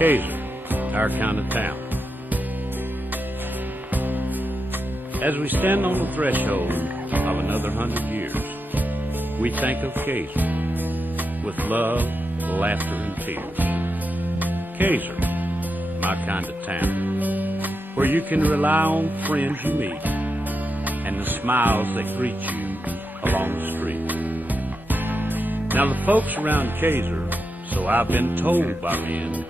Casar, our kind of town. As we stand on the threshold of another 100 years, we think of Casar with love, laughter, and tears. Casar, my kind of town, where you can rely on friends you meet and the smiles that greet you along the street. Now the folks around Casar, so I've been told by men,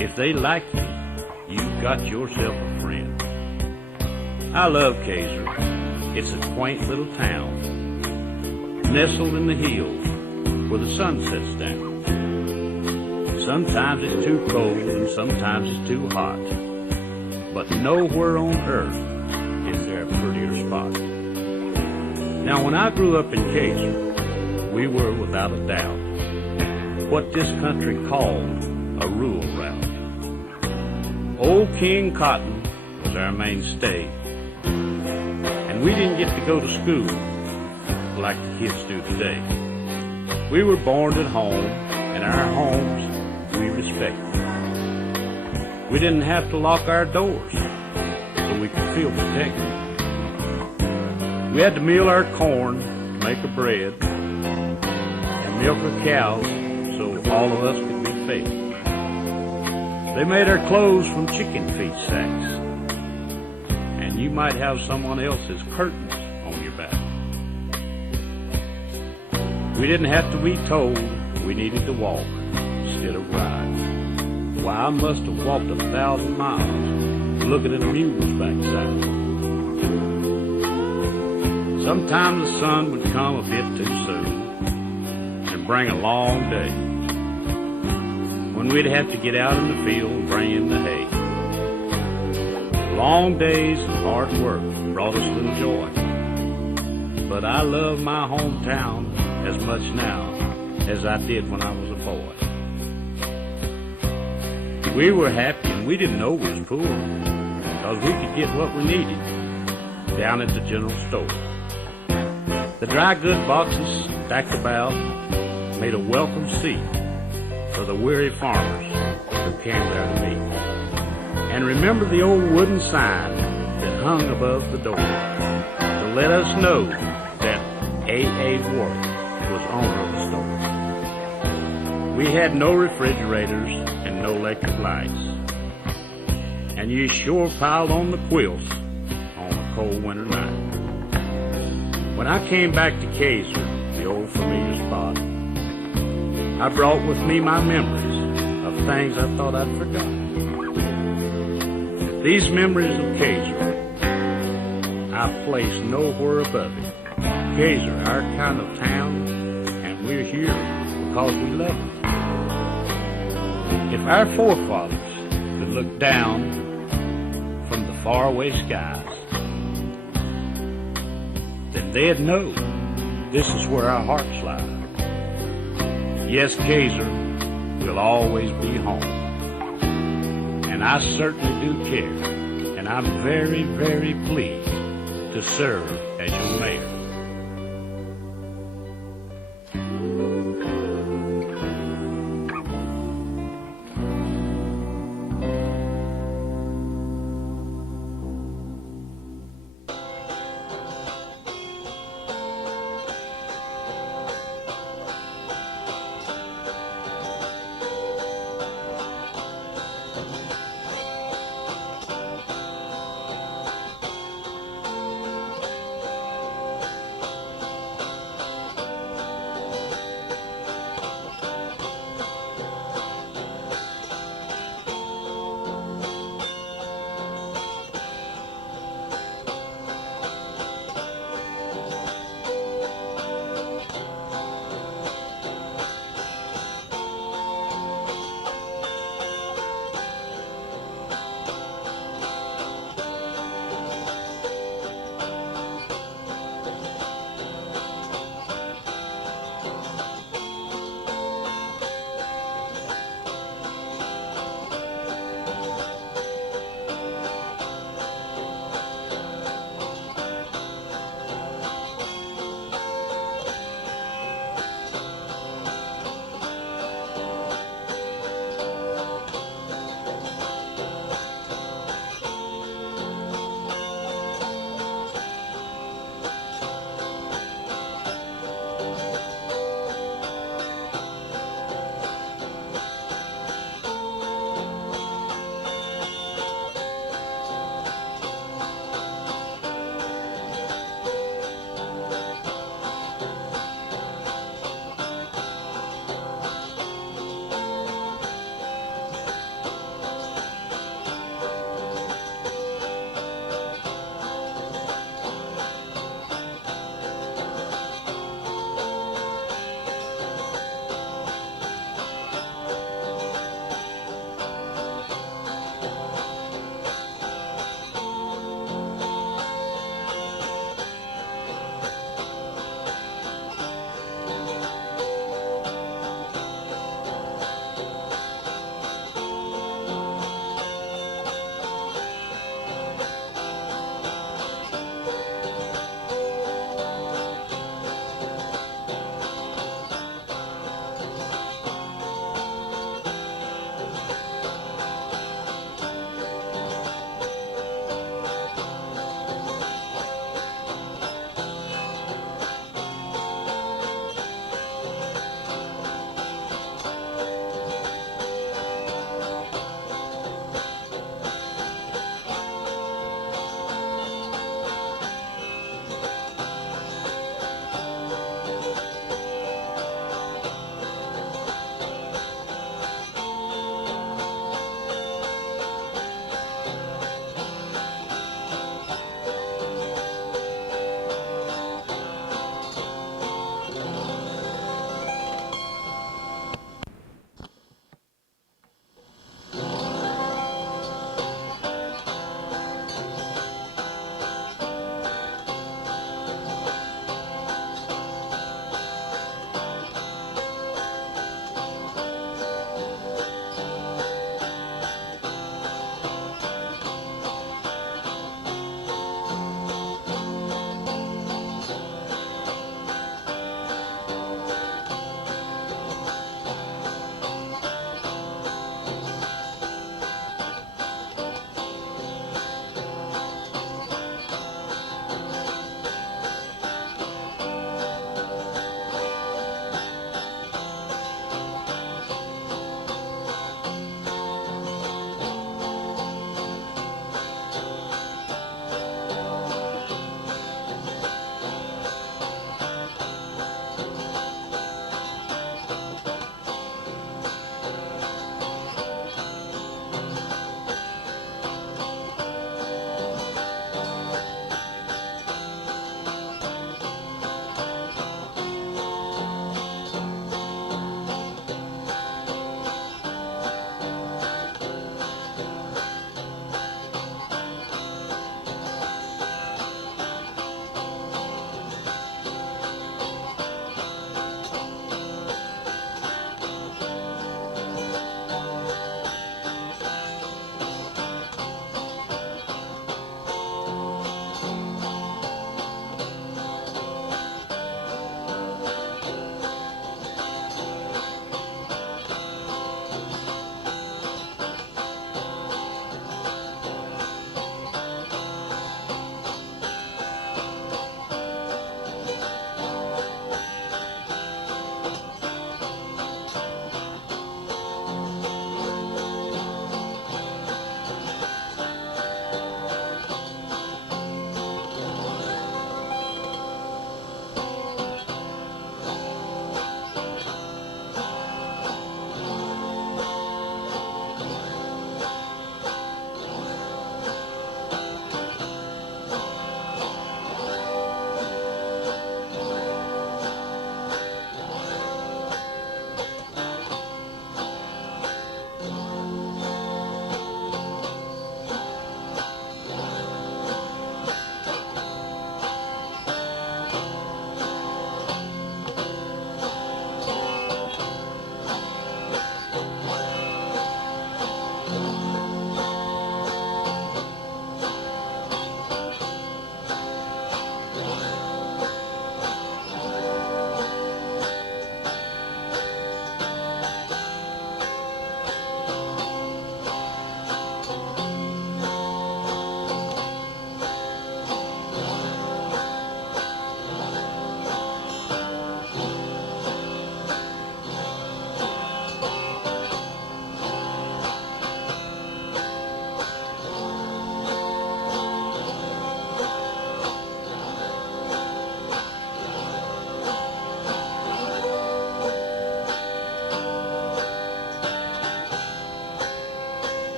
if they like you, you've got yourself a friend. I love Casar. It's a quaint little town, nestled in the hills where the sun sets down. Sometimes it's too cold and sometimes it's too hot, but nowhere on earth is there a prettier spot. Now when I grew up in Casar, we were without a doubt what this country called a rural route. Old King Cotton was our mainstay, and we didn't get to go to school like the kids do today. We were born at home, and our homes we respected. We didn't have to lock our doors, so we could feel protected. We had to mill our corn to make our bread, and milk our cows so all of us could be fed. They made our clothes from chicken feed sacks, and you might have someone else's curtains on your back. We didn't have to be told we needed to walk instead of ride. Why, I must have walked 1,000 miles looking at a mule's backside. Sometimes the sun would come a bit too soon and bring a long day, when we'd have to get out in the field and bring in the hay. Long days and hard work brought us little joy, but I love my hometown as much now as I did when I was a boy. We were happy and we didn't know we was poor, because we could get what we needed down at the general store. The dry goods boxes stacked about made a welcome seat for the weary farmers who came there to meet. And remember the old wooden sign that hung above the door to let us know that A.A. Work was owner of the store. We had no refrigerators and no electric lights, and you sure piled on the quilts on a cold winter night. When I came back to Casar, the old familiar spot, I brought with me my memories of things I thought I'd forgotten. These memories of Casar, I place nowhere above it. Casar, our kind of town, and we're here because we love it. If our forefathers could look down from the faraway skies, then they'd know this is where our hearts lie. Yes, Casar will always be home, and I certainly do care, and I'm very, very pleased to serve